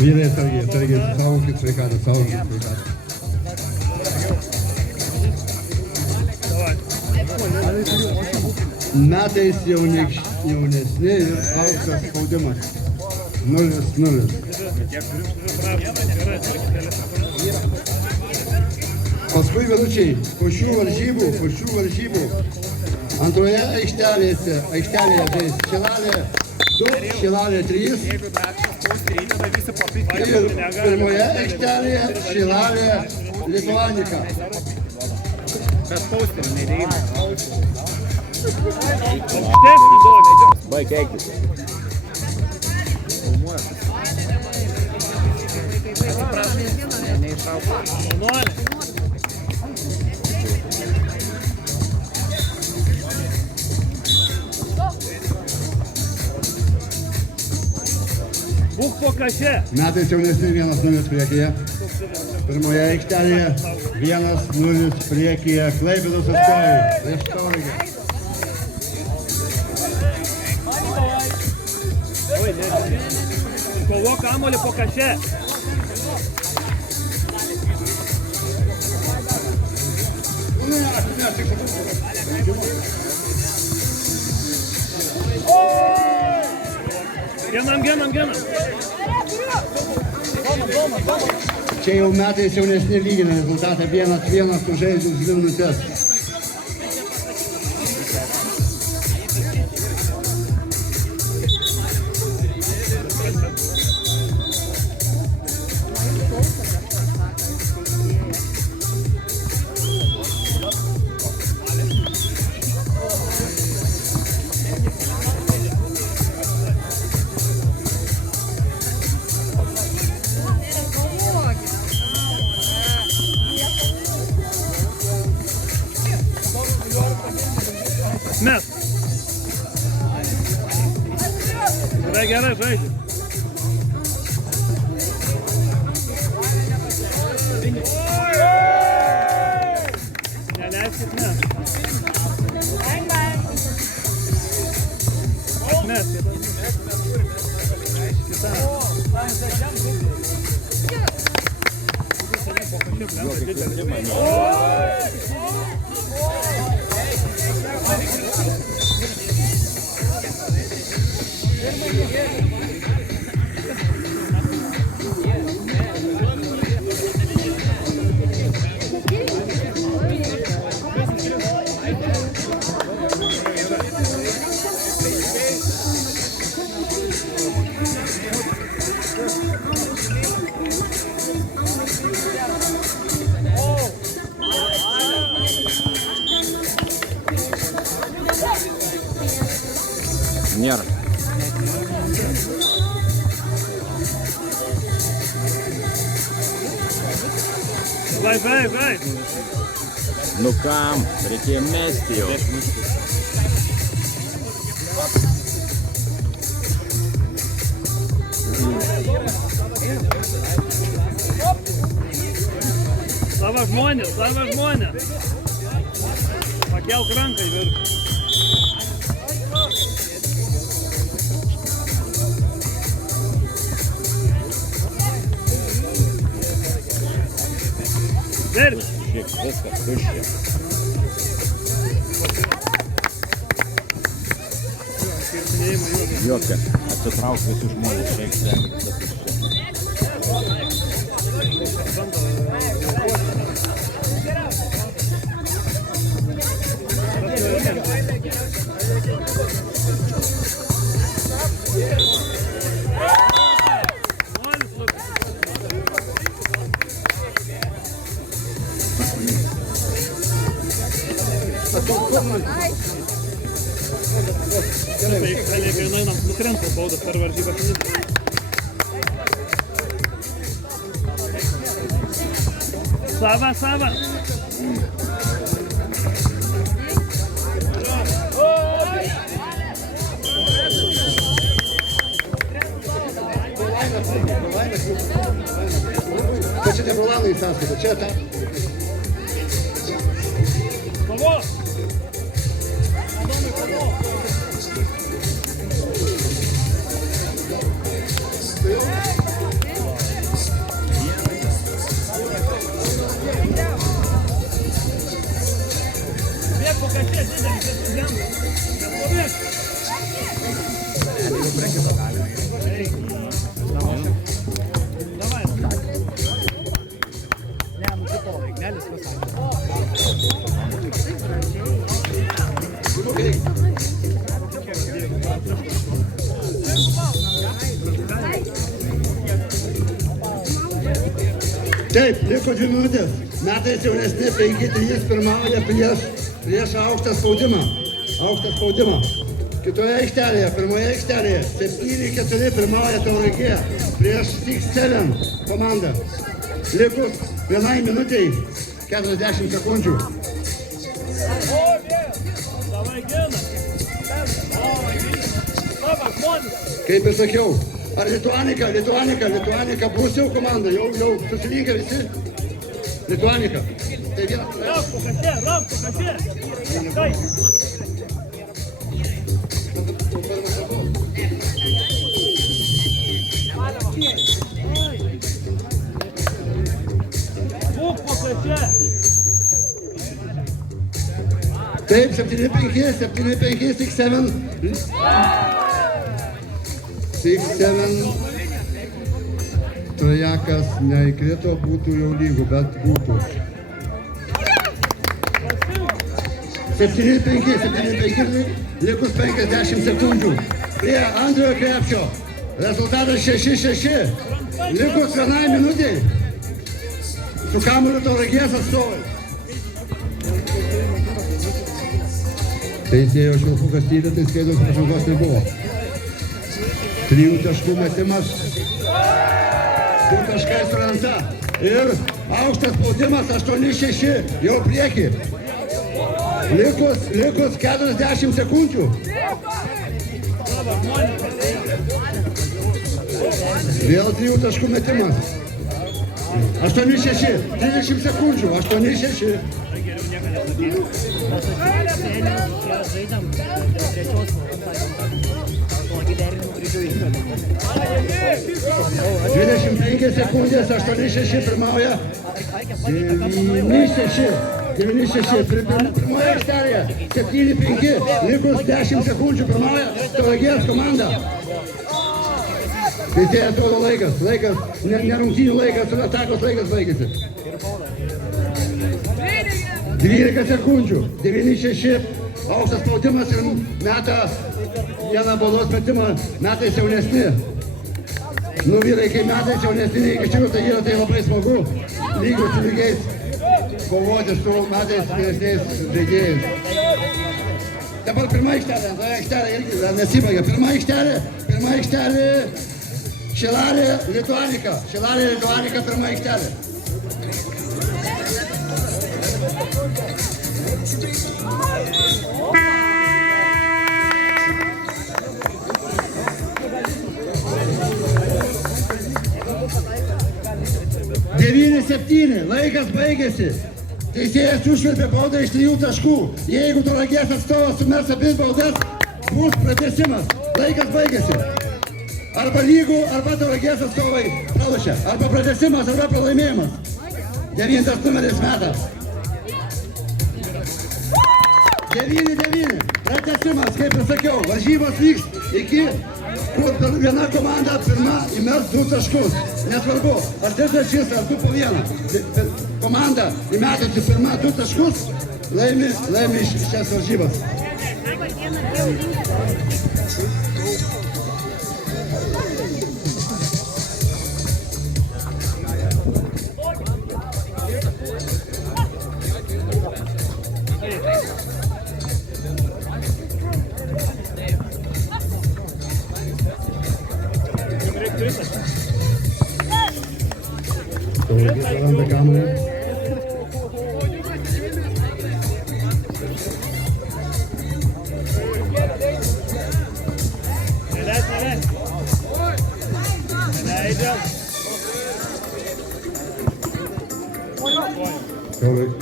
Vyrai atsargiai, saugokit sveikatą. Metais jaunesni ir aukštas spaudimas. 0-0. Paskui vienučiai, po šių varžybų antroje aikštelėje žais Šilalė 2, Šilalė 3 ir pirmoje aikštelėje Šilalė Lituanika. Baik eikis. Būk po kaše. Metais jaunesni 1-0 priekyje. Pirmoje aikštelėje 1-0 priekyje Klaipėdos atstovai prieš Tauragę. Kovo kamuolį po kaše. Genam. Čia jau metais jaunesni lygina rezultatą 1-1 sužaidus 2 minutės. Mes. Gerai žaidži. Neleiskit mes. Mes. Nėra. Vai. Nu kam? Reikėjo mesti jau. Savo žmonės. Pakelk ranką į viršų. Žiūrėk, viskas tuščia. Jokia, atsitrauk visi žmonės, šiek tiek Nukrenta baudas per varžybas. Sava. Čia tie Rolandai sąskaita, čia ta. Pavo! Покачай, дідем, не Давай. Taip, liko 2 minutės. Metais jaunesni 5-3 pirmauja prieš aukštą spaudimą. Aukštą spaudimą. Kitoje aikštelėje, pirmoje aikštelėje 7-4 pirmauja Tauragė prieš 6-7 komandą. Likus 1 minutei 40 sekundžių. Kaip ir sakiau, ar Lituanika bus jau komanda, jau susirinkę visi? Lituanika. Tai vienas. Rav, покачай. Taip, 7-5, 6-7. 6-7. Trojakas neįkrito, būtų jau lygų, bet būtų. 7-5, likus 50 sekundžių. Prie antrojo krepšio. Rezultatas 6-6. Likus 1 minutė. Su kamuoliu Tauragės atstovai. Teisėjo Švilpukas tyli, tai skaitos pažangos nebuvo. 3 taškų metimas. 2 taškai su ranka. Ir aukštas spaudimas 8-6. Jau prieki. Likus 40 sekundžių. Vėl 3 taškų metimas. 8-6. 30 sekundžių. 8-6. Žaidam trečios valandos. 25 sekundės, 8-6 pirmauja. 9-6. Pirmoje aikštelėje. 7-5. Likus 10 sekundžių pirmauja Tauragės komanda. Teisėjas rodo laikas. Ne rungtynių laikas, o atakos laikas baigėsi. 12 sekundžių. 9-6. Aukštas spaudimas ir meta vieną baudos metimą, metais jaunesni. Vyrai, kai metais jaunesni, iš tikrųjų tai yra tai labai smagu. Lygius su lygiais kovoti su metais jaunesniais žaidėjais. Dabar pirma aikštelė, antra aikštelė irgi nesibaigia. Pirma aikštelė Šilalė Lituanika. Pirma aikštelė. Devyni 7, laikas baigėsi. Teisėjas užšvilpė baudą iš 3 taškų. Jeigu Tauragės atstovas sumers abis baudas, bus pratęsimas. Laikas baigėsi. Arba lygų, arba Tauragės atstovai pralošia. Arba pratęsimas, arba pralaimėjimas. 9 numeris meta. 9-9. Pratęsimas, kaip ir sakiau, varžybos vyks iki, kur viena komanda pirma įmers 2 taškus. Nesvarbu, ar 3 taškus, ar 2 po 1. Komanda įmetusi pirma 2 taškus, laimi šias varžybas. Tauragės randa kamuolį.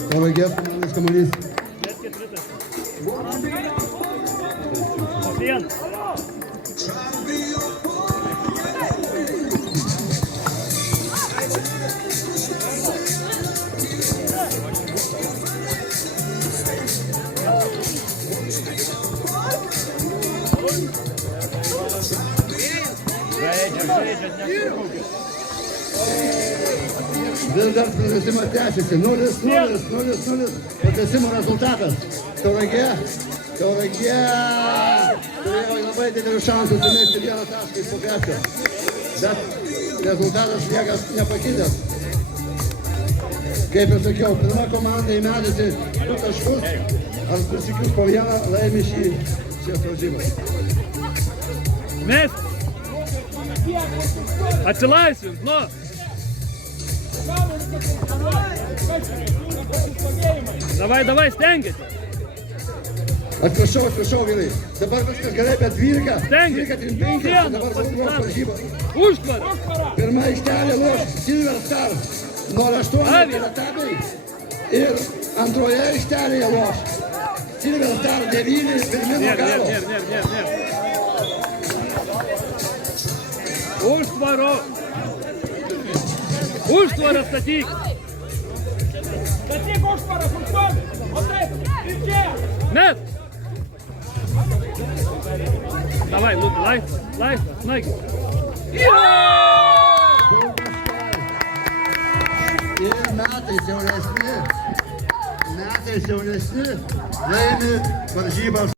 Tauragės komandos kamuolys. Vis dar pratęsimas tęsiasi. 0-0. Pratęsimo rezultatas. Tauragė turėjo labai didelių šansų sumesti vieną tašką iš po krepšio. Bet rezultatas liekas nepakitęs. Kaip ir sakiau, pirma komanda įmetėsi 2 taškus, ar susikius po vieną laimi šias varžybas. Mes. Atsilaisvink, nu. Davai, stenkite. Atsiprašau, vyrai. Dabar viskas gerai, bet 12 trim 5, dabar ruoš varžybas. Užtvarą. Pirma aikštelė loš Silver Star 08 Teletabiai ir antroje aikštelėje loš Silver Star 9 pirmino galo. Nėr. Užtvarą statyk. Statyk užtvarą, kur stovi. O taip, ir čia. Met. Davai, Lukai, laisvas, nagi. Ir metais jaunesni laimi varžybas.